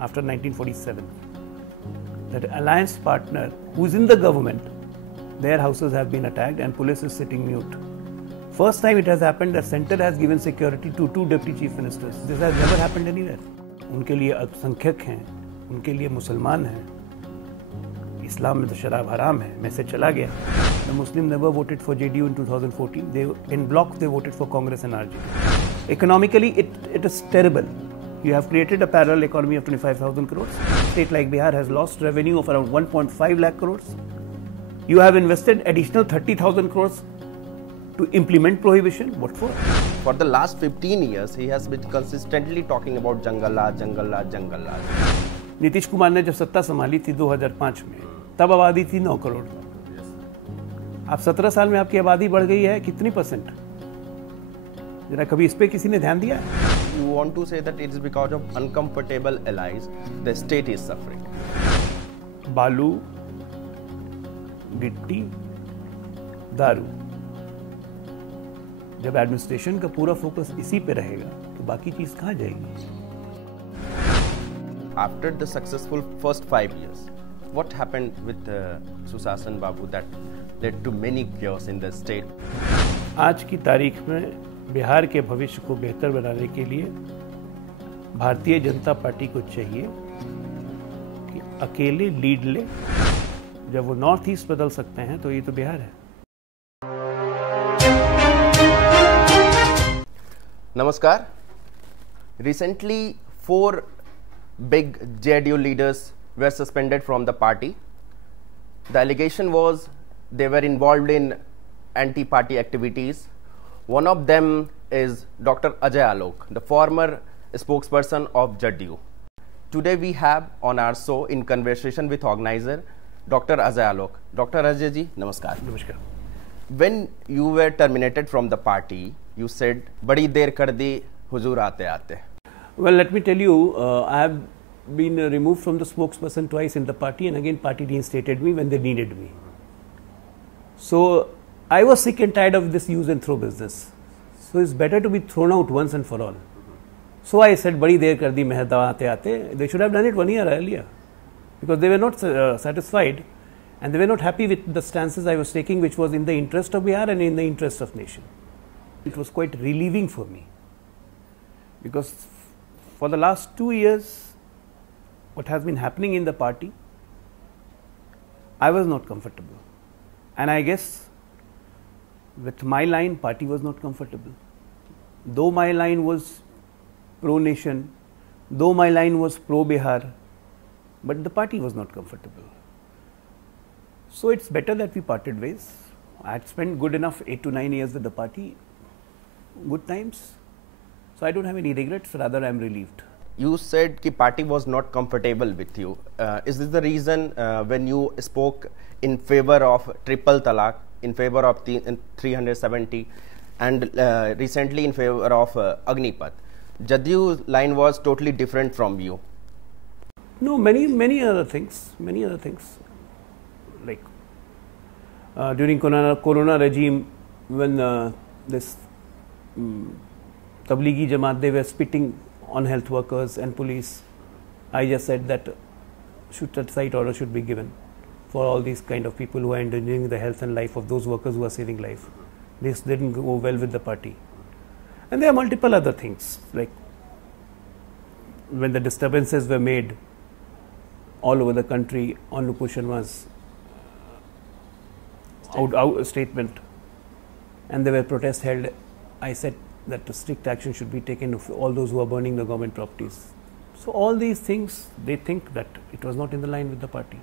after 1947. That alliance partner who is in the government, their houses have been attacked and police is sitting mute. First time it has happened that center has given security to 2 deputy chief ministers. This has never happened anywhere. उनके लिए अल्पसंख्यक हैं, उनके लिए मुसलमान हैं. इस्लाम में तो शराब हराम है. मैसेज चला गया. The Muslim never voted for JDU in 2014. They in bloc they voted for Congress and RJD. Economically, it is terrible. You have created a parallel economy of 25,000 crores. State like Bihar has lost revenue of around 1.5 lakh crores. You have invested additional 30,000 crores to implement prohibition. What for? For the last 15 years, he has been consistently talking about Jungle Raj, Jungle Raj, Jungle Raj. Nitish Kumar ने जब सत्ता संभाली थी 2005 में, तब आबादी थी 9 करोड़. अब 17 साल में आपकी आबादी बढ़ गई है कितनी %? जरा कभी इस पे किसी ने ध्यान दिया? You want to say that it is because of uncomfortable allies, the state is suffering. बालू, गिट्टी, दारू. जब एडमिनिस्ट्रेशन का पूरा फोकस इसी पे रहेगा तो बाकी चीज कहाँ जाएगी? After the successful first 5 years, what happened with Susasan Babu that led to many chaos in the state? आज की तारीख में बिहार के भविष्य को बेहतर बनाने के लिए भारतीय जनता पार्टी को चाहिए कि अकेले लीड ले. जब वो नॉर्थ ईस्ट बदल सकते हैं तो ये तो बिहार है. Namaskar. Recently, 4 big JDU leaders were suspended from the party. The allegation was they were involved in anti-party activities. One of them is Dr Ajay Alok, the former spokesperson of JDU. Today we have on our show in conversation with Organiser, Dr Ajay Alok. Dr Ajay ji, namaskar. Namaskar. When you were terminated from the party, you said, "बड़ी देर कर दी हुजूर आते आते." Well, let me tell you, I have been removed from the spokesperson twice in the party, and again party reinstated me when they needed me. So I was sick and tired of this use and throw business. So it's better to be thrown out once and for all. So I said, "बड़ी देर कर दी मेहदा आते आते." They should have done it 1 year earlier, because they were not satisfied, and they were not happy with the stances I was taking, which was in the interest of Bihar and in the interest of nation. It was quite relieving for me, because for the last 2 years, what has been happening in the party, I was not comfortable. And I guess with my line, party was not comfortable. Though my line was pro-nation, though my line was pro-Bihar, but the party was not comfortable. So it's better that we parted ways. I had spent good enough 8 to 9 years with the party, good times. So I don't have any regrets, rather I am relieved. You said that party was not comfortable with you. Is this the reason when you spoke in favor of triple talaq, in favor of 370, and recently in favor of Agnipath? JDU's line was totally different from you. No, many other things. Like during Corona regime, when this Tablighi Jamaat, they were spitting on health workers and police, I just said that shoot-at-sight order should be given for all these kind of people who are endangering the health and life of those workers who are saving life. This didn't go well with the party. And there are multiple other things, like when the disturbances were made all over the country on Nupu Sharma's out statement, and there were protests held, I said that strict action should be taken of all those who are burning the government properties. So all these things, they think that it was not in the line with the party,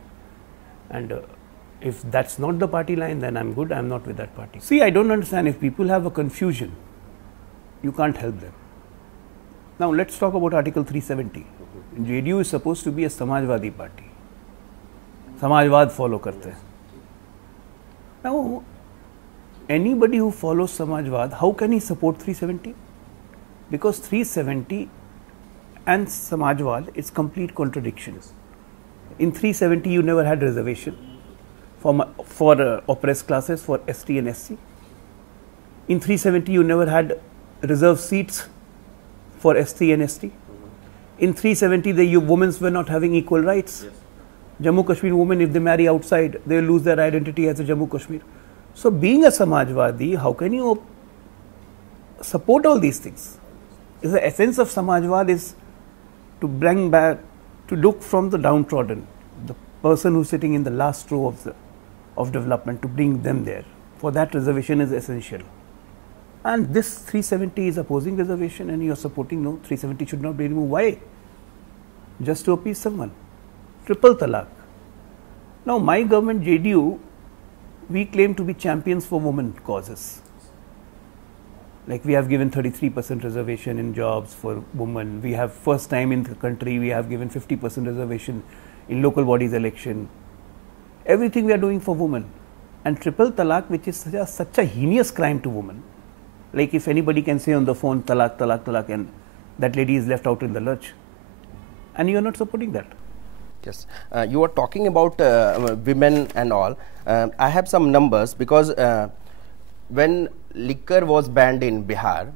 and if that's not the party line, then I'm good, I'm not with that party. See, I don't understand, if people have a confusion, you can't help them. Now let's talk about Article 370. JDU is supposed to be a Samajwadi party. Samajwad follow karte hain. Now, anybody who follows Samajwad, how can he support 370? Because 370 and Samajwad is complete contradictions. In 370, you never had reservation for oppressed classes, for ST and SC. In 370, you never had reserved seats for SC and ST. In 370, the women were not having equal rights. Yes. Jammu Kashmir women, if they marry outside, they lose their identity as a Jammu Kashmir. So being a Samajwadi, how can you support all these things? Is the essence of Samajwad is to bring back, to look from the downtrodden, the person who's sitting in the last row of development, to bring them there. For that, reservation is essential. And this 370 is opposing reservation, and you are supporting no, 370 should not be removed. Why? Just to appease someone. Triple talaq. Now, my government, JDU, we claim to be champions for women causes. Like we have given 33% reservation in jobs for women. We have first time in the country, we have given 50% reservation in local bodies election. Everything we are doing for women. And triple talaq, which is such a heinous crime to women. Like if anybody can say on the phone, talaq, talaq, talaq, and that lady is left out in the lurch. And you are not supporting that. Yes, you are talking about women and all. I have some numbers because when liquor was banned in Bihar,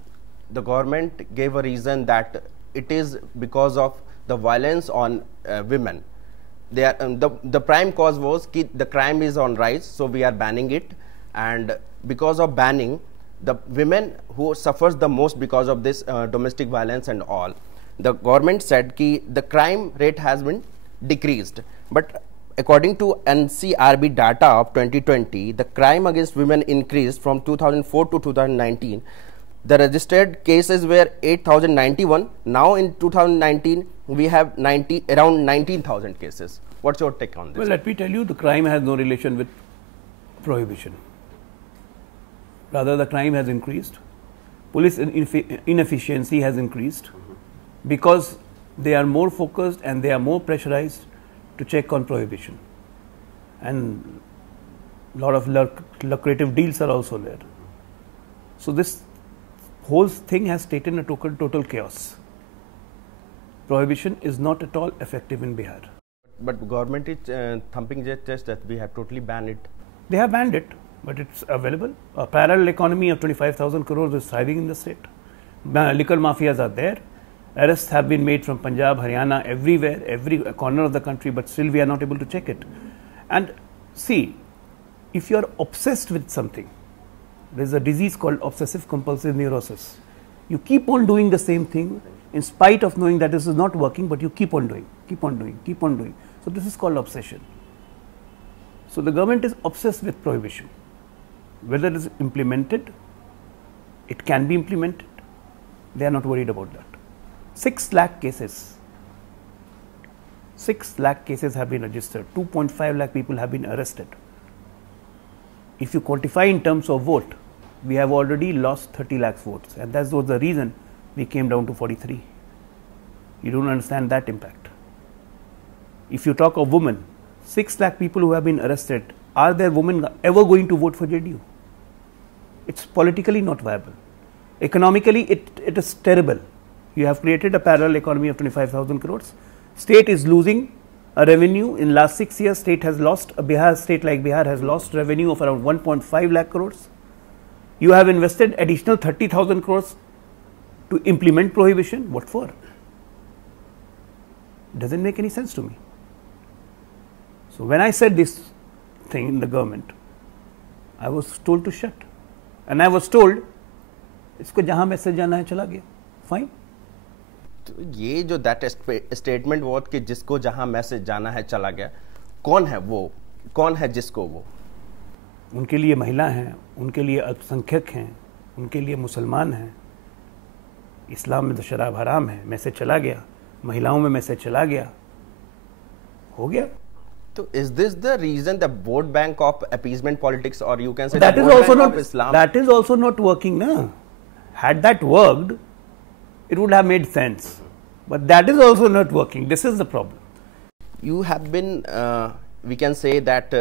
the government gave a reason that it is because of the violence on women. They are, the prime cause was the crime is on rise, so we are banning it. And because of banning, the women who suffers the most because of this domestic violence and all, the government said that the crime rate has been decreased. But according to NCRB data of 2020, the crime against women increased from 2004 to 2019. The registered cases were 8,091. Now in 2019, we have around 19,000 cases. What's your take on this? Well, let me tell you, the crime has no relation with prohibition. Rather, the crime has increased. Police inefficiency has increased because they are more focused and they are more pressurized to check on prohibition. And a lot of lucrative deals are also there. So this whole thing has taken a total chaos. Prohibition is not at all effective in Bihar. But government is thumping their chest that we have totally banned it. They have banned it, but it's available. A parallel economy of 25,000 crores is thriving in the state. Liquor mafias are there. Arrests have been made from Punjab, Haryana, everywhere, every corner of the country, but still we are not able to check it. And see, if you are obsessed with something, there is a disease called obsessive compulsive neurosis. You keep on doing the same thing in spite of knowing that this is not working, but you keep on doing, keep on doing, keep on doing. So this is called obsession. So the government is obsessed with prohibition. Whether it is implemented, it can be implemented. They are not worried about that. 6 lakh cases. 6 lakh cases have been registered. 2.5 lakh people have been arrested. If you quantify in terms of vote, we have already lost 30 lakhs votes, and that was the reason we came down to 43. You don't understand that impact. If you talk of women, 6 lakh people who have been arrested, are there women ever going to vote for JDU? It's politically not viable. Economically, it is terrible. You have created a parallel economy of 25,000 crores. State is losing a revenue. In last 6 years, state has lost, a state like Bihar has lost revenue of around 1.5 lakh crores. You have invested additional 30,000 crores to implement prohibition. What for? Doesn't make any sense to me. So when I said this thing in the government, I was told to shut. And I was told, इसको जहाँ message जाना है चला गया. Fine. तो ये जो that statement वो कि जिसको जहाँ मैसेज जाना है चला गया, कौन है वो? कौन है जिसको वो? उनके लिए महिला हैं, उनके लिए अल्पसंख्यक हैं, उनके लिए मुसलमान हैं. इस्लाम में तो शराब हराम है, मैसेज चला गया. महिलाओं में मैसेज चला गया. हो गया. So is this the reason, the vote bank of appeasement politics, or you can say that the is vote also bank not of Islam? That is also not working, na? Had that worked, it would have made sense. But that is also not working. This is the problem. You have been, we can say that,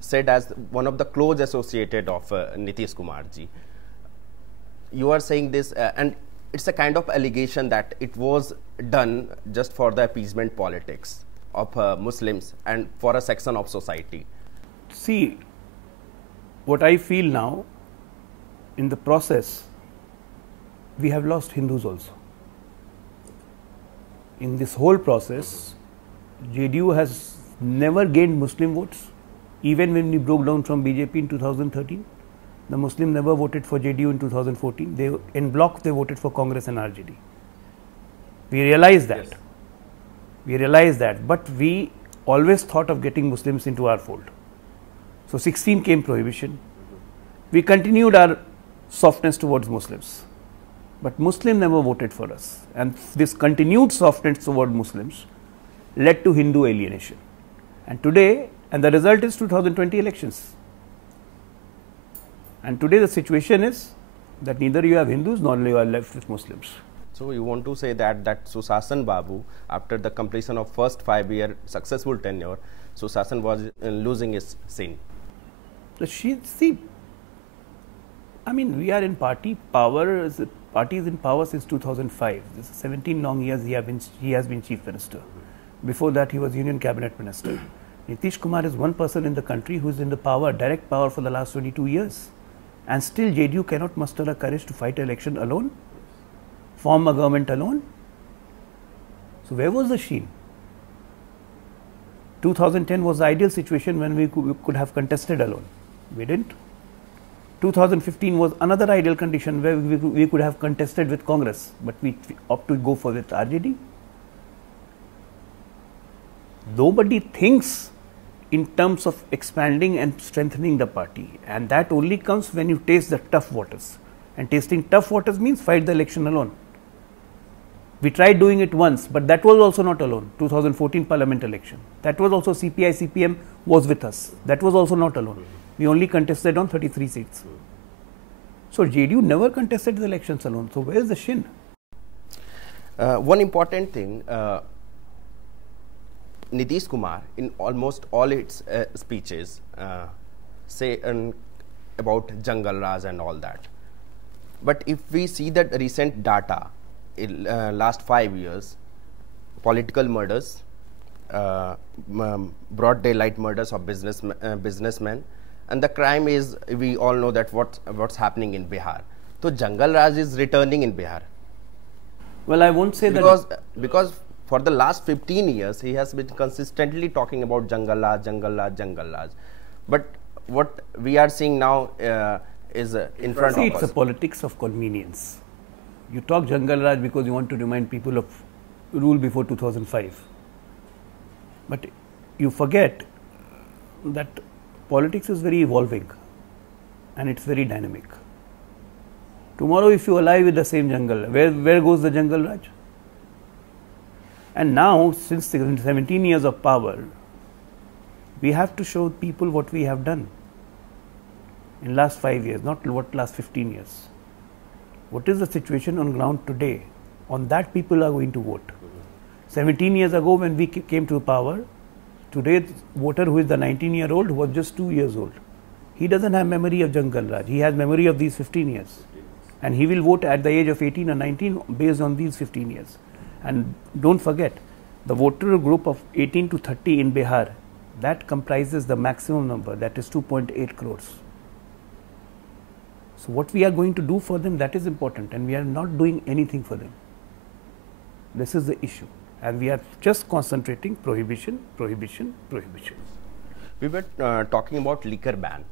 said as one of the close associated of Nitish Kumar ji. You are saying this, and it's a kind of allegation that it was done just for the appeasement politics of Muslims and for a section of society. See, what I feel now, in the process, we have lost Hindus also. in this whole process, JDU has never gained Muslim votes. Even when we broke down from BJP in 2013, the Muslim never voted for JDU in 2014. They, in bloc, they voted for Congress and RJD. We realized that. Yes. We realized that. But we always thought of getting Muslims into our fold. So 16 came Prohibition. We continued our softness towards Muslims. But Muslim never voted for us. And this continued softness toward Muslims led to Hindu alienation. And today, and the result is 2020 elections. And today the situation is that neither you have Hindus nor you are left with Muslims. So you want to say that Susasan Babu, after the completion of first 5-year successful tenure, Susasan was losing his scene. See, I mean, we are in party power. Party is in power since 2005. This is 17 long years he has been chief minister. Before that, he was union cabinet minister. Nitish Kumar is one person in the country who is in the power, direct power for the last 22 years. And still JDU cannot muster a courage to fight an election alone, form a government alone. So where was the sheen? 2010 was the ideal situation when we could have contested alone. We didn't. 2015 was another ideal condition where we could have contested with Congress, but we opted to go for with RJD. Nobody thinks in terms of expanding and strengthening the party, and that only comes when you taste the tough waters. And tasting tough waters means fight the election alone. We tried doing it once, but that was also not alone. 2014 parliament election. That was also CPI, CPM was with us. That was also not alone. We only contested on 33 seats. So JDU never contested the elections alone. So where is the shin? One important thing, Nitish Kumar, in almost all its speeches, say about Jungle Raj and all that. But if we see that recent data, in last 5 years, political murders, broad daylight murders of businessmen, and the crime is, we all know that what's happening in Bihar. So Jungle Raj is returning in Bihar. Well, I won't say that because for the last 15 years he has been consistently talking about Jungle Raj, Jungle Raj, Jungle Raj. But what we are seeing now is in front of us. It's a politics of convenience. You talk Jungle Raj because you want to remind people of rule before 2005. But you forget that politics is very evolving and it's very dynamic. Tomorrow if you ally with the same jungle, where goes the Jungle Raj? And now, since 17 years of power, we have to show people what we have done in last 5 years, not what last 15 years. What is the situation on ground today? On that people are going to vote. 17 years ago when we came to power, today's voter who is the 19-year-old was just 2 years old. He doesn't have memory of Jungle Raj. He has memory of these 15 years. And he will vote at the age of 18 or 19 based on these 15 years. And don't forget, the voter group of 18 to 30 in Bihar, that comprises the maximum number, that is 2.8 crores. So what we are going to do for them, that is important, and we are not doing anything for them. This is the issue, and we are just concentrating prohibition, prohibition, prohibition. We were talking about liquor ban.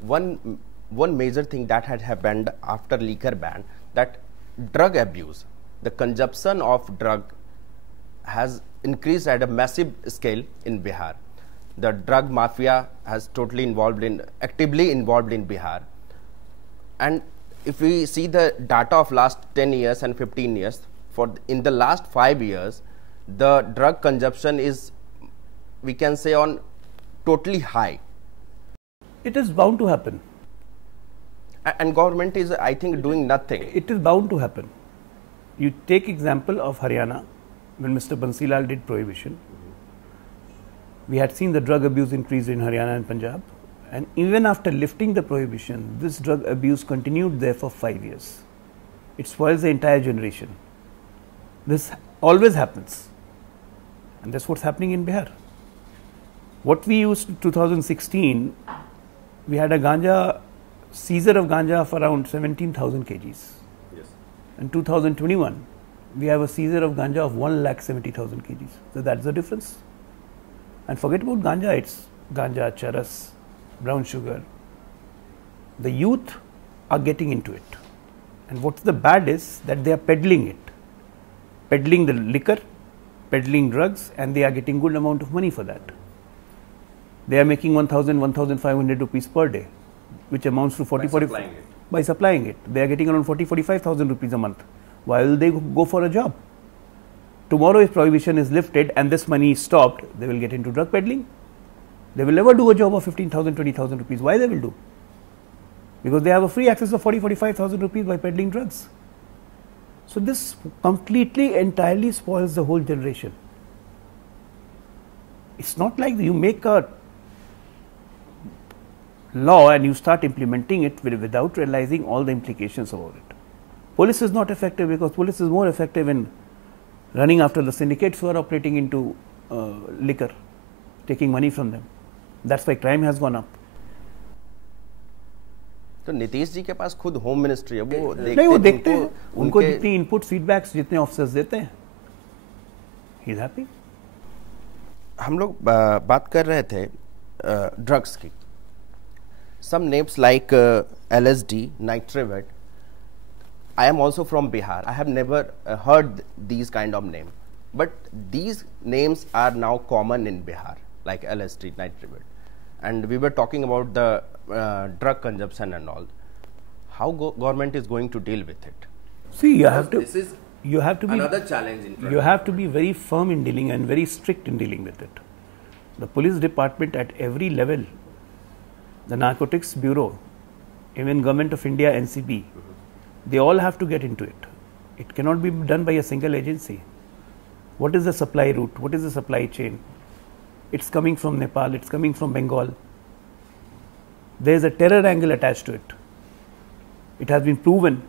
One major thing that had happened after liquor ban, that drug abuse, the consumption of drug has increased at a massive scale in Bihar. The drug mafia has actively involved in Bihar. And if we see the data of last 10 years and 15 years, in the last 5 years, the drug consumption is, we can say, on totally high. It is bound to happen. And government is, I think, doing nothing. It is bound to happen. You take example of Haryana, when Mr. Bansilal did prohibition. We had seen the drug abuse increase in Haryana and Punjab. And even after lifting the prohibition, this drug abuse continued there for 5 years. It spoils the entire generation. This always happens. And that's what's happening in Bihar. What we used in 2016, we had a seizure of ganja of around 17,000 kgs. Yes. In 2021, we have a seizure of ganja of 1,70,000 kgs. So that's the difference. And forget about ganja, it's ganja, charas, brown sugar. The youth are getting into it. And what's the bad is that they are peddling it. Peddling the liquor, peddling drugs, and they are getting good amount of money for that. They are making 1,000, 1,500 rupees per day, which amounts to 40, 45. By supplying it. They are getting around 40, 45,000 rupees a month. Why will they go for a job? Tomorrow if prohibition is lifted and this money is stopped, they will get into drug peddling. They will never do a job of 15,000, 20,000 rupees. Why they will do? Because they have a free access of 40, 45,000 rupees by peddling drugs. So this completely, entirely spoils the whole generation. It's not like you make a law and you start implementing it without realizing all the implications about it. Police is not effective because police is more effective in running after the syndicates who are operating into liquor, taking money from them. That's why crime has gone up. तो नीतीश जी के पास खुद home ministry है, वो देखते हैं उनको जितनी input feedbacks जितने ऑफिसर्स देते हैं, ही इज हैप्पी. हम लोग बात कर रहे थे ड्रग्स की. Some names like LSD, nitrate. I am also from Bihar. I have never heard these kind of names, but these names are now common in Bihar, like LSD, nitrate. And we were talking about the drug consumption and all. How government is going to deal with it? See, you have to be another challenge in you have to be very firm in dealing and very strict in dealing with it. The police department at every level, the Narcotics Bureau, even Government of India, NCB, they all have to get into it. It cannot be done by a single agency. What is the supply route? What is the supply chain? It's coming from Nepal, it's coming from Bengal. There is a terror angle attached to it. It has been proven.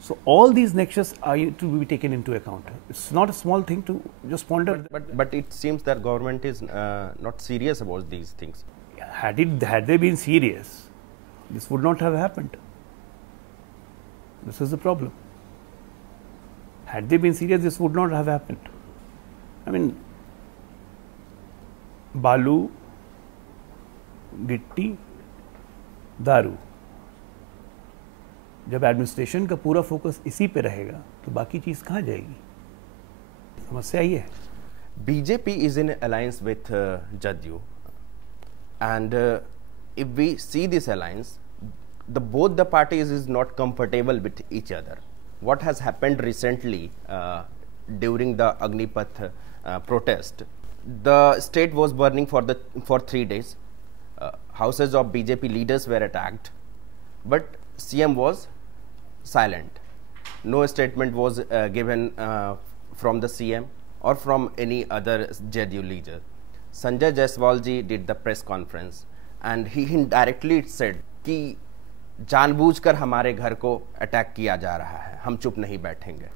So all these nexus are to be taken into account. It's not a small thing to just ponder. But it seems that government is not serious about these things. Had they been serious, this would not have happened. This is the problem. Had they been serious, this would not have happened. I mean, balu, गिट्टी, दारू. जब administration का पूरा focus इसी पे रहेगा तो बाकी चीज कहाँ जाएगी? समस्या ये है. BJP is in alliance with JDU, and if we see this alliance, both the parties is not comfortable with each other. What has happened recently during the Agnipath protest? The state was burning for 3 days. Houses of BJP leaders were attacked, but CM was silent. No statement was given from the CM or from any other JDU leader. Sanjay Jaiswal ji did the press conference and he indirectly said कि जानबूझकर हमारे घर को attack किया जा रहा है, हम चुप नहीं बैठेंगे.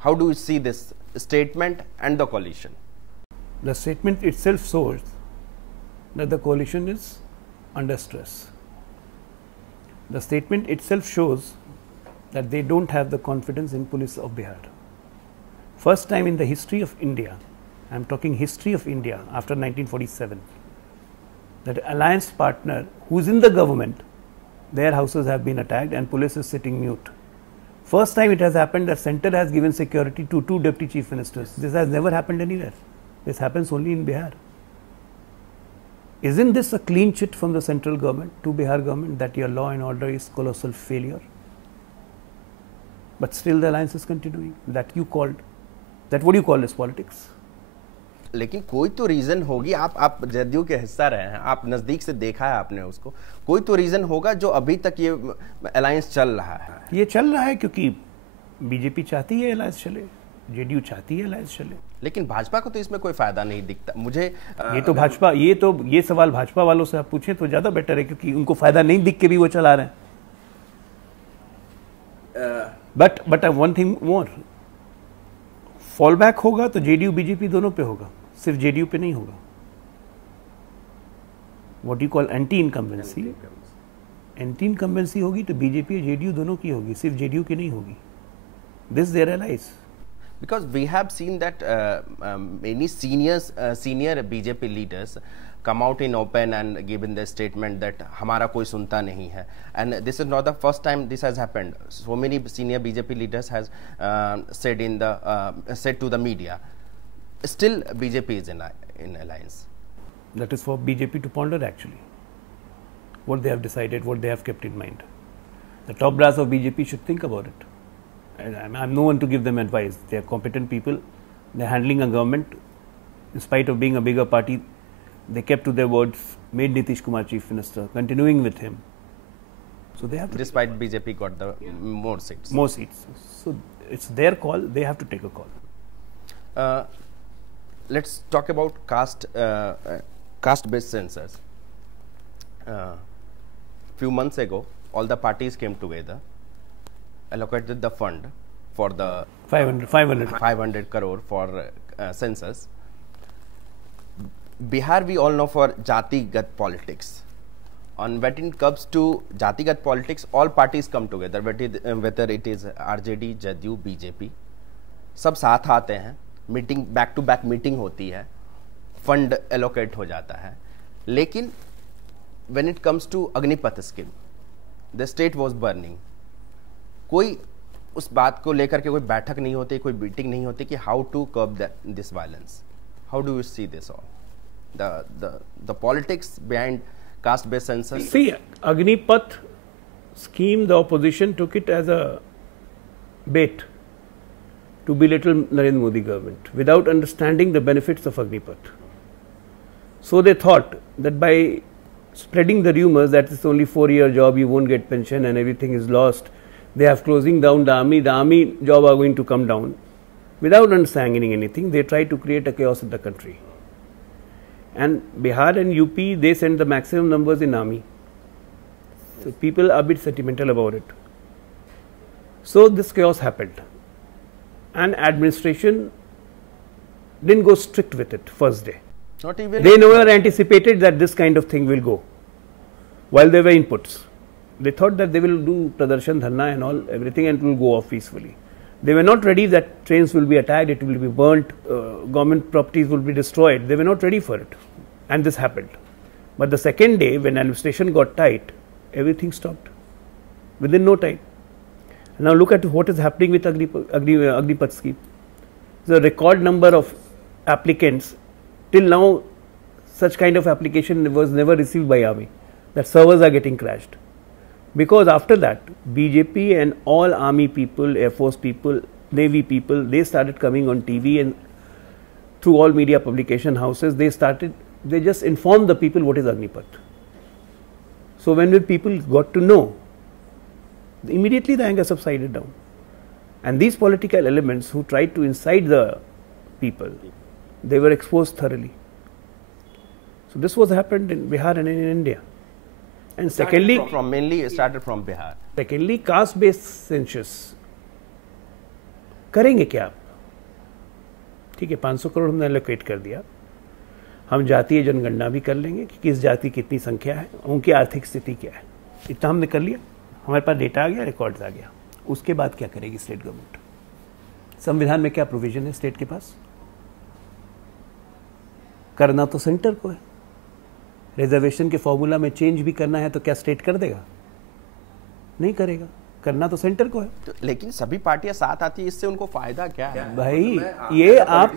How do you see this statement and the coalition? The statement itself shows that the coalition is under stress. The statement itself shows that they don't have the confidence in police of Bihar. First time in the history of India, I am talking history of India after 1947, that alliance partner who is in the government, their houses have been attacked and police is sitting mute. First time it has happened that center has given security to 2 deputy chief ministers. This has never happened anywhere. This happens only in Bihar. Isn't this a clean chit from the central government to Bihar government that your law and order is colossal failure? But still the alliance is continuing. That what do you call this politics? लेकिन कोई तो reason होगी. आप जदयू के हिस्सा रहे हैं, आप नजदीक से देखा है आपने उसको. कोई तो रीजन होगा जो अभी तक ये अलायंस चल रहा है. ये चल रहा है क्योंकि बीजेपी चाहती है अलायंस चले, जेडीयू चाहती है अलायंस चले. लेकिन भाजपा को तो इसमें कोई फायदा नहीं दिखता मुझे. ये सवाल भाजपा वालों से आप पूछें तो ज्यादा बेटर है क्योंकि उनको फायदा नहीं दिख के भी वो चला रहे हैं. But one thing more, fall back होगा तो जेडीयू बीजेपी दोनों पे होगा, सिर्फ जेडीयू पे नहीं होगा. What you call anti incumbency होगी तो बीजेपी और जेडीयू दोनों की होगी, सिर्फ जेडीयू की नहीं होगी. This they realize. Because we have seen that many senior BJP leaders come out in open and given the statement that हमारा कोई सुनता नहीं है, and this is not the first time this has happened. So many senior BJP leaders has said to the media. Still BJP is in alliance. That is for BJP to ponder actually. What they have decided, what they have kept in mind. The top brass of BJP should think about it. And I'm no one to give them advice. They are competent people. They are handling a government. In spite of being a bigger party, they kept to their words, made Nitish Kumar chief minister, continuing with him. So they have to. Despite BJP got the more seats. More seats. So it's their call. They have to take a call. Let's talk about caste-based census. Few months ago, all the parties came together, allocated the fund for the 500 crore for census. Bihar, we all know for jatigat politics. On when it comes to jatigat politics, all parties come together, whether it is RJD, JDU, BJP, सब साथ आते हैं, meeting back to back meeting होती है, fund allocate हो जाता है. लेकिन when it comes to Agnipath scheme, the state was burning. कोई उस बात को लेकर के कोई बैठक नहीं होती, कोई मीटिंग नहीं होती कि how to curb this violence. How do you see this all? The politics behind caste-based census? See, Agnipath scheme, the opposition took it as a bait to belittle Narendra Modi government without understanding the benefits of Agnipath. So they thought that by spreading the rumors that it's only 4-year job, you won't get pension and everything is lost, they are closing down the army job are going to come down. Without understanding anything, they try to create a chaos in the country. And Bihar and UP, they send the maximum numbers in army. So people are a bit sentimental about it. So this chaos happened. And administration didn't go strict with it first day. Not even they never anticipated that this kind of thing will go. While there were inputs, they thought that they will do Pradarshan, Dharna and all, everything, and it will go off peacefully. They were not ready that trains will be attacked, it will be burnt, government properties will be destroyed. They were not ready for it. And this happened. But the second day, when administration got tight, everything stopped within no time. Now look at what is happening with Agnipath scheme. The record number of applicants, till now such kind of application was never received by army. That servers are getting crashed. Because after that, BJP and all army people, Air Force people, Navy people, they started coming on TV and through all media publication houses, they just informed the people what is Agnipath. So when the people got to know, immediately the anger subsided down. And these political elements who tried to incite the people, they were exposed thoroughly. So this was happened in Bihar and in India. And secondly, mainly started from Bihar. Secondly, caste-based census करेंगे क्या आप? ठीक है, 500 करोड़ हमने allocate कर दिया. हम जातीय जनगणना भी कर लेंगे कि किस जाति की कितनी संख्या है, उनकी आर्थिक स्थिति क्या है. इतना हमने कर लिया, हमारे पास डेटा आ गया, रिकॉर्ड्स आ गया. उसके बाद क्या करेगी स्टेट गवर्नमेंट? संविधान में क्या प्रोविजन है स्टेट के पास? करना तो सेंटर को है. रिजर्वेशन के फॉर्मूला में चेंज भी करना है तो क्या स्टेट कर देगा? नहीं करेगा. करना तो सेंटर को है. तो लेकिन सभी पार्टियां साथ आती है, इससे उनको फायदा क्या है? भाई ये आप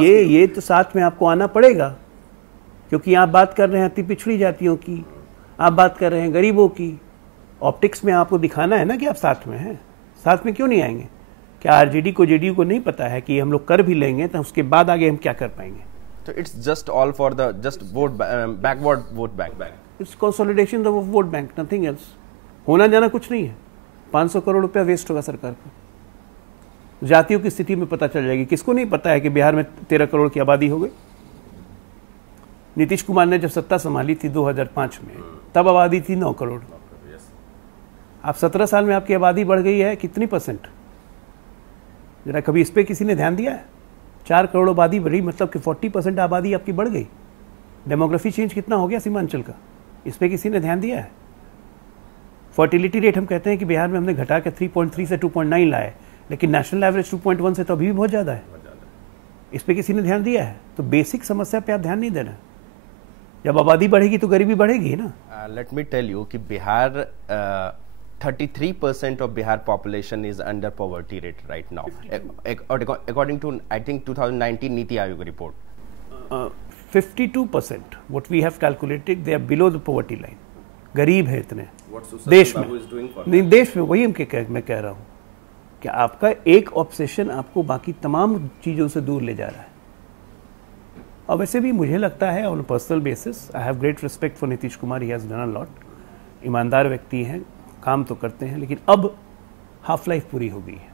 ये तो साथ में आपको आना पड़ेगा, क्योंकि आप बात कर रहे हैं अति पिछड़ी जातियों की, आप बात कर रहे हैं गरीबों की. ऑप्टिक्स में आपको दिखाना है ना कि आप साथ में हैं. साथ में क्यों नहीं आएंगे? क्या आरजेडी को जेडीयू को नहीं पता है कि हम लोग कर भी लेंगे तो उसके बाद आगे हम क्या कर पाएंगे? So it's just all for the backward vote bank. It's consolidation of vote bank, nothing else. होना जाना कुछ नहीं है. 500 करोड़ रुपया वेस्ट होगा सरकार का. जातियों की स्थिति में पता चल जाएगी. किसको नहीं पता है कि बिहार में 13 करोड़ की आबादी हो गई? नीतीश कुमार ने जब सत्ता संभाली थी 2005 में, तब आबादी थी 9 करोड़. अब 17 साल में आपकी आबादी बढ़ गई है कितनी %? जरा कभी इस पे किसी ने ध्यान दिया है? 4 करोड़ आबादी बढ़ी, मतलब कि 40% आबादी आपकी बढ़ गई. डेमोग्राफी चेंज कितना हो गया सीमांचल का? इस पे किसी ने ध्यान दिया है? फर्टिलिटी रेट हम कहते हैं कि बिहार में हमने घटा के 3.3 से 2.9 लाए. लेकिन नेशनल एवरेज 2.1 से तो अभी भी बहुत ज़्यादा है। इस पे किसी ने ध्यान दिया है? तो बेसिक समस्या पे आप ध्यान नहीं देना। जब आबादी बढ़ेगी तो गरीबी बढ़ेगी ना। लेट मी टेल यू कि Bihar 33% of Bihar population is under poverty rate right now, according to I think 2019 Niti Aayog report. 52% what we have calculated, they are below the poverty line. गरीब है इतने देश में। नहीं, देश में वही मैं कह रहा हूँ कि आपका एक ऑब्सेशन आपको बाकी तमाम चीज़ों से दूर ले जा रहा है। और वैसे भी मुझे लगता है on personal basis I have great respect for Nitish Kumar, he has done a lot. ईमानदार व्यक्ति हैं, काम तो करते हैं, लेकिन अब हाफ लाइफ पूरी हो गई है।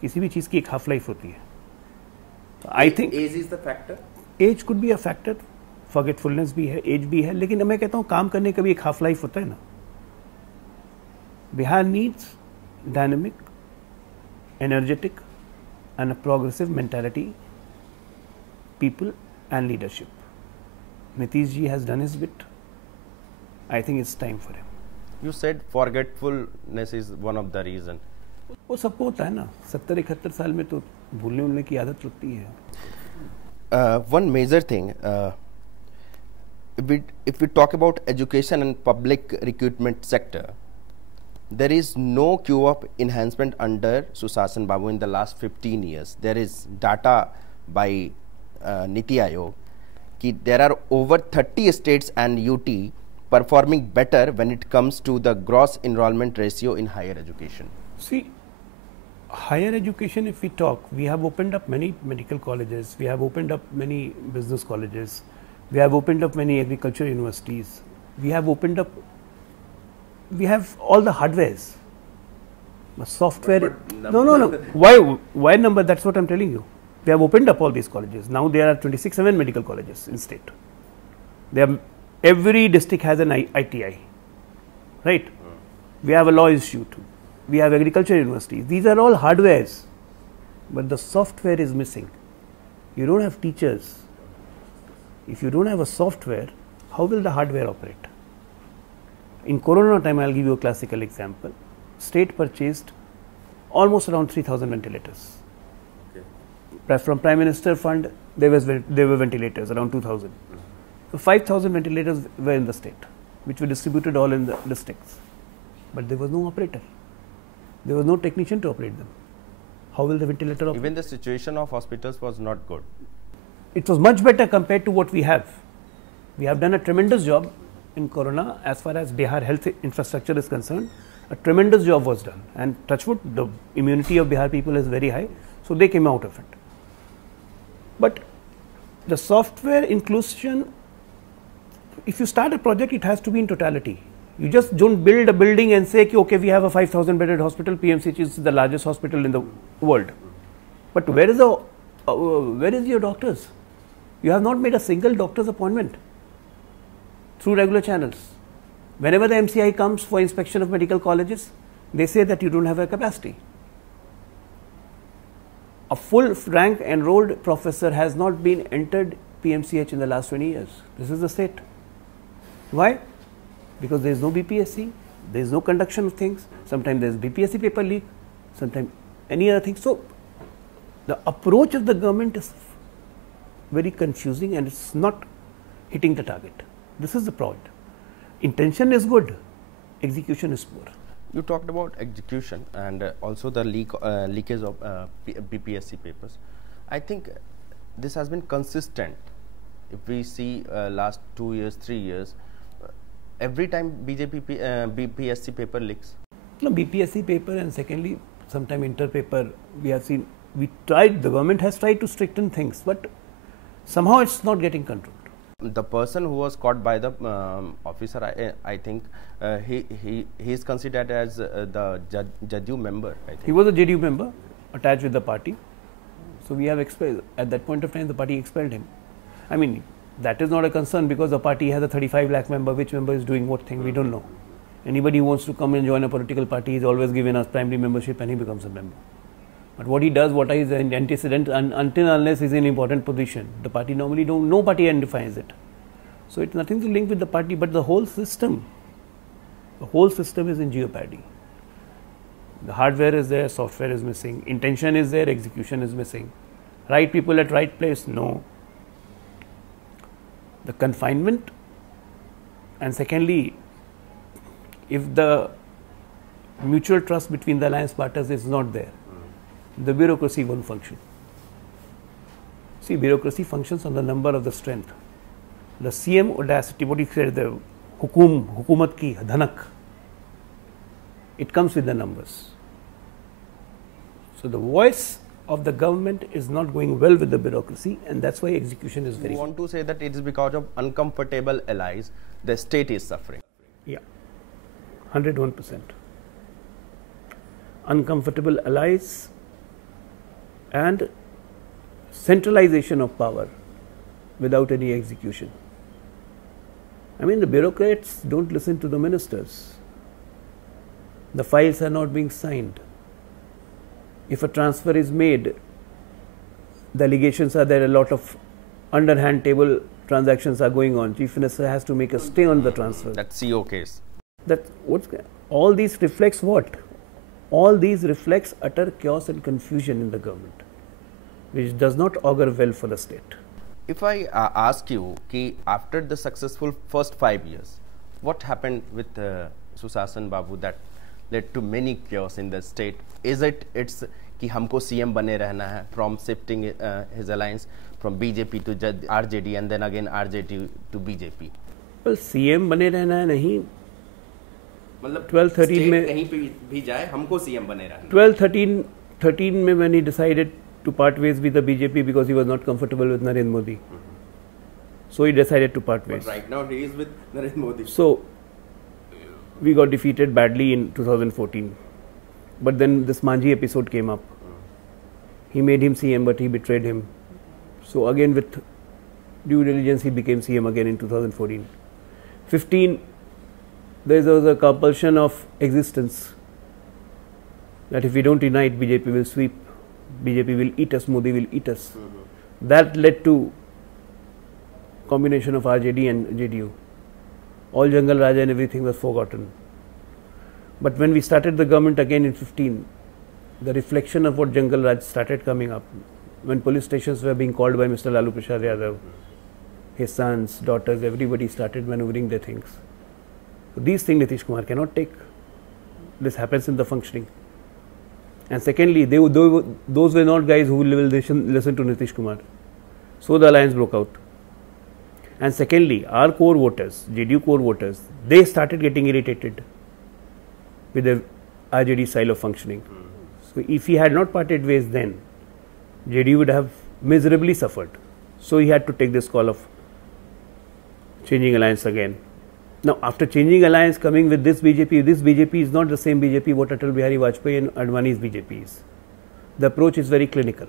किसी भी चीज़ की एक हाफ लाइफ होती है। I think age is the factor, age could be a factor, forgetfulness भी है, एज भी है, लेकिन मैं कहता हूँ काम करने का भी एक हाफ लाइफ होता है ना। Bihar needs dynamic, energetic and a progressive mentality people and leadership. Nitish ji has done his bit. I think it's time for him. You said forgetfulness is one of the reason. वो सबको होता है ना, 70-71 साल में तो भूलने उलने की आदत लगती है। One major thing, if we talk about education and public recruitment sector, there is no queue-up enhancement under Sushashan Babu in the last 15 years. There is data by Niti Aayog कि there are over 30 states and UT performing better when it comes to the gross enrollment ratio in higher education. See, higher education, if we talk, we have opened up many medical colleges, we have opened up many business colleges, we have opened up many agriculture universities, we have opened up, we have all the hardwares. But software, no. Why number? That's what I'm telling you. We have opened up all these colleges. Now there are 26 medical colleges in state. Every district has an ITI, right? We have a law institute. We have agriculture universities. These are all hardwares, but the software is missing. You don't have teachers. If you don't have a software, how will the hardware operate? In Corona time, I'll give you a classical example. State purchased almost around 3,000 ventilators. From Prime Minister Fund, there were ventilators, around 2,000. So 5,000 ventilators were in the state, which were distributed all in the districts. But there was no operator. There was no technician to operate them. How will the ventilator operate? Even the situation of hospitals was not good. It was much better compared to what we have. We have done a tremendous job in Corona as far as Bihar health infrastructure is concerned. A tremendous job was done. And touch wood, the immunity of Bihar people is very high. So they came out of it. But the software inclusion, if you start a project, it has to be in totality. You just don't build a building and say, okay, we have a 5,000 bedded hospital, PMCH is the largest hospital in the world. But where is your doctors? You have not made a single doctor's appointment through regular channels. Whenever the MCI comes for inspection of medical colleges, they say that you don't have a capacity. A full rank enrolled professor has not been entered PMCH in the last 20 years. This is the state. Why? Because there is no BPSC, there is no conduction of things. Sometimes there is BPSC paper leak, sometimes any other thing. So the approach of the government is very confusing and it's not hitting the target. This is the problem. Intention is good, execution is poor. You talked about execution and also the leakage of BPSC papers. I think this has been consistent. If we see last 2 years, 3 years, every time BPSC paper leaks. No, BPSC paper and secondly, sometime inter paper, we have seen, the government has tried to stricten things, but somehow it's not getting controlled. The person who was caught by the officer, I think he is considered as the JDU member. I think. He was a JDU member attached with the party. So we have expelled, at that point of time the party expelled him. I mean, that is not a concern because the party has a 35 lakh member. Which member is doing what thing, we don't know. Anybody who wants to come and join a political party is always given us primary membership and he becomes a member. But what he does, what is an antecedent, until unless he is in an important position, the party normally no party identifies it. So it's nothing to link with the party, but the whole system is in jeopardy. The hardware is there, software is missing. Intention is there, execution is missing. Right people at right place? No. The confinement, and secondly, if the mutual trust between the alliance partners is not there, the bureaucracy won't function. See, bureaucracy functions on the number of the strength. The CM audacity, what you said, the hukumat ki dhanak, it comes with the numbers. So the voice of the government is not going well with the bureaucracy, and that's why execution is very. You want to say that it is because of uncomfortable allies the state is suffering? Yeah, 101%. Uncomfortable allies and centralization of power without any execution. I mean, the bureaucrats don't listen to the ministers. The files are not being signed. If a transfer is made, the allegations are there, a lot of underhand table transactions are going on. Chief Minister has to make a stay on the transfer. That CO case. All these reflects what? All these reflects utter chaos and confusion in the government, which does not augur well for the state. If I ask you, after the successful first 5 years, what happened with Susasan Babu that led to many chaos in the state? Is it's कि हमको CM बने रहना है, from shifting his alliance from BJP to RJD and then again RJD to BJP? Well, CM बने रहना है नहीं, मतलब 12-13 में कहीं पे भी जाए हमको CM बने रहना. 12-13 में when he decided to part ways with the BJP because he was not comfortable with Narendra Modi, so he decided to part ways. But right now he is with Narendra Modi. So we got defeated badly in 2014, but then this Manji episode came up. He made him CM, but he betrayed him. So again, with due diligence, he became CM again in 2014. 15, there was a compulsion of existence that if we don't unite, BJP will sweep, BJP will eat us, Modi will eat us. That led to combination of RJD and JDU. All Jungle Raja and everything was forgotten. But when we started the government again in 15, the reflection of what Jungle Raj started coming up. When police stations were being called by Mr. Lalu Prasad Yadav, his sons, daughters, everybody started maneuvering their things. So these things Nitish Kumar cannot take. This happens in the functioning. And secondly, those were not guys who will listen to Nitish Kumar. So the alliance broke out. And secondly, our core voters, JDU core voters, they started getting irritated with the RJD style of functioning. So if he had not parted ways then, JDU would have miserably suffered. So he had to take this call of changing alliance again. Now after changing alliance, coming with this BJP is not the same BJP what Atal Bihari Vajpayee and Advani's BJP is. The approach is very clinical.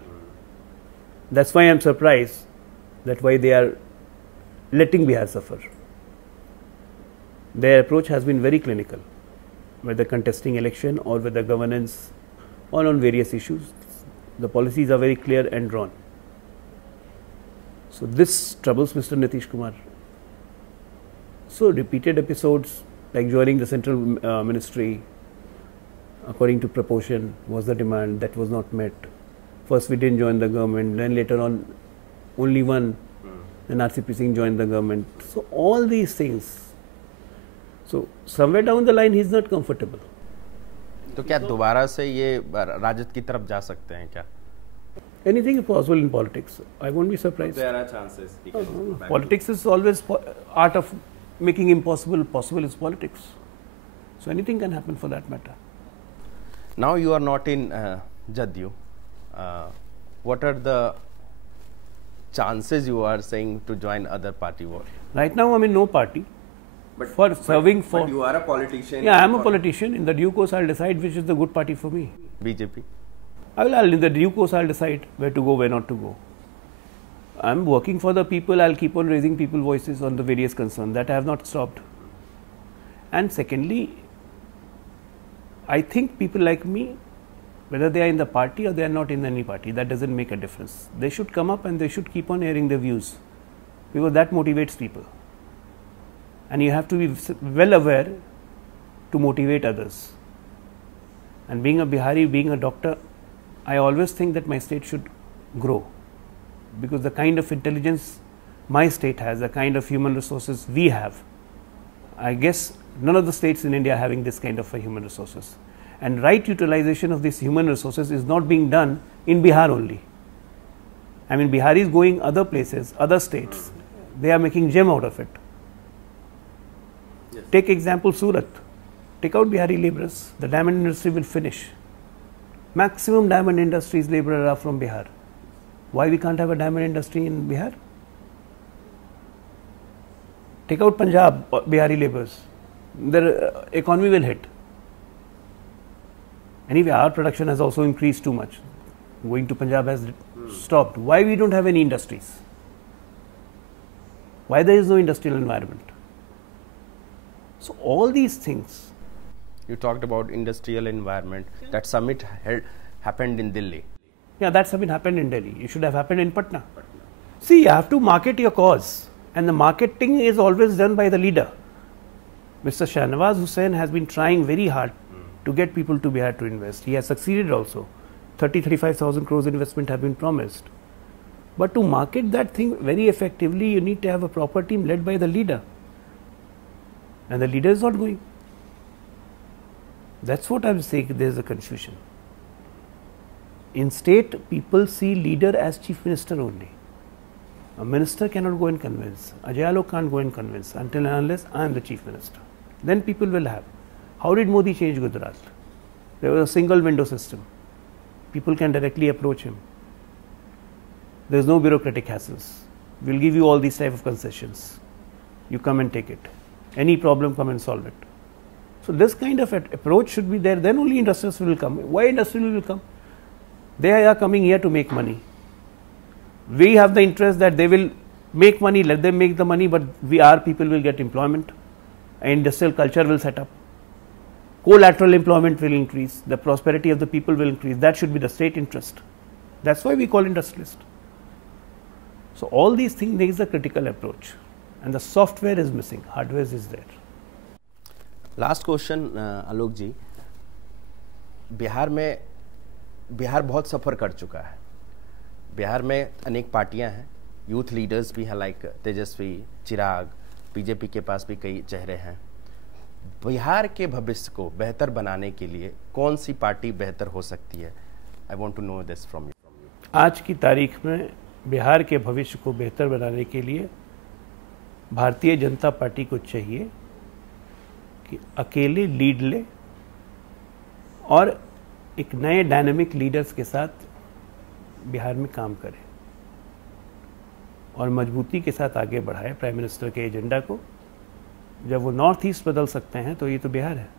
That's why I am surprised that why they are letting Bihar suffer. Their approach has been very clinical, whether contesting election or whether governance or on various issues. The policies are very clear and drawn. So this troubles Mr. Nitish Kumar. So repeated episodes like joining the central ministry according to proportion was the demand that was not met. First we didn't join the government, then later on only one. Then RCP Singh joined the government. So all these things. So somewhere down the line he is not comfortable. तो क्या दोबारा से ये राजद की तरफ जा सकते हैं क्या? Anything is possible in politics. I won't be surprised. There are chances. Politics is always art of making impossible possible is politics. So anything can happen for that matter. Now you are not in JDU. What are the chances you are saying to join other party? Right now I'm in no party. But you are a politician. Yeah, I am a politician. In the due course, I'll decide which is the good party for me. BJP. In the due course, I'll decide where to go, where not to go. I'm working for the people. I'll keep on raising people's voices on the various concerns. That I have not stopped. And secondly, I think people like me, whether they are in the party or they are not in any party, that doesn't make a difference. They should come up and they should keep on airing their views, because that motivates people. And you have to be well aware to motivate others. And being a Bihari, being a doctor, I always think that my state should grow, because the kind of intelligence my state has, the kind of human resources we have, I guess none of the states in India are having this kind of human resources. And right utilization of these human resources is not being done in Bihar only. I mean, Bihar is going other places, other states, they are making gem out of it. Yes. Take example Surat, take out Bihari laborers, the diamond industry will finish. Maximum diamond industries laborers are from Bihar. Why we can't have a diamond industry in Bihar? Take out Punjab, Bihari laborers, their economy will hit. Anyway, our production has also increased too much. Going to Punjab has stopped. Why we don't have any industries? Why there is no industrial environment? So all these things. You talked about industrial environment. That summit happened in Delhi. Yeah, that summit happened in Delhi. It should have happened in Patna. See, you have to market your cause, and the marketing is always done by the leader. Mr. Shahnawaz Hussain has been trying very hard to get people to Bihar to invest. He has succeeded also. 35,000 crores investment have been promised. But to market that thing very effectively, you need to have a proper team led by the leader. And the leader is not going. That's what I'm saying, there is a confusion. In state, people see leader as chief minister only. A minister cannot go and convince. Ajay Alok can't go and convince until and unless I am the chief minister. Then people will have. How did Modi change Gujarat? There was a single window system. People can directly approach him. There is no bureaucratic hassles. We will give you all these type of concessions. You come and take it. Any problem, come and solve it. So this kind of approach should be there. Then only industrialists will come. Why industrialists will come? They are coming here to make money. We have the interest that they will make money. Let them make the money, but our people will get employment. And industrial culture will set up. Collateral employment will increase, the prosperity of the people will increase. That should be the state interest. That's why we call industrialist. So all these things needs a critical approach, and the software is missing, hardware is there. Last question, Alok ji. Bihar बहुत सफ़र कर चुका है. बिहार में अनेक पार्टियां हैं, youth leaders भी हैं लाइक तेजस्वी, चिराग, बीजेपी के पास भी कई चेहरे हैं. बिहार के भविष्य को बेहतर बनाने के लिए कौन सी पार्टी बेहतर हो सकती है? I want to know this from you. आज की तारीख में बिहार के भविष्य को बेहतर बनाने के लिए भारतीय जनता पार्टी को चाहिए कि अकेले लीड ले और एक नए डायनामिक लीडर्स के साथ बिहार में काम करे और मजबूती के साथ आगे बढ़ाए प्राइम मिनिस्टर के एजेंडा को. जब वो नॉर्थ ईस्ट बदल सकते हैं तो ये तो बिहार है.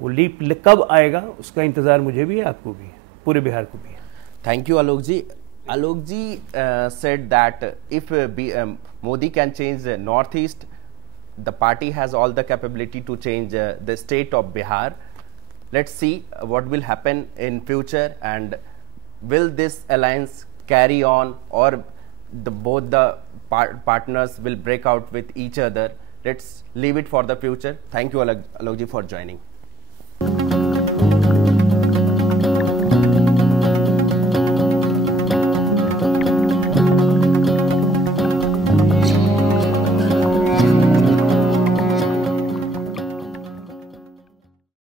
वो लीप कब आएगा उसका इंतजार मुझे भी है, आपको भी है, पूरे बिहार को भी है. Thank you Alok ji. Alok ji said that if Modi can change North East, the party has all the capability to change the state of Bihar. Let's see what will happen in future, and will this alliance carry on, or both the partners will break out with each other. Let's leave it for the future. Thank you Alok ji for joining.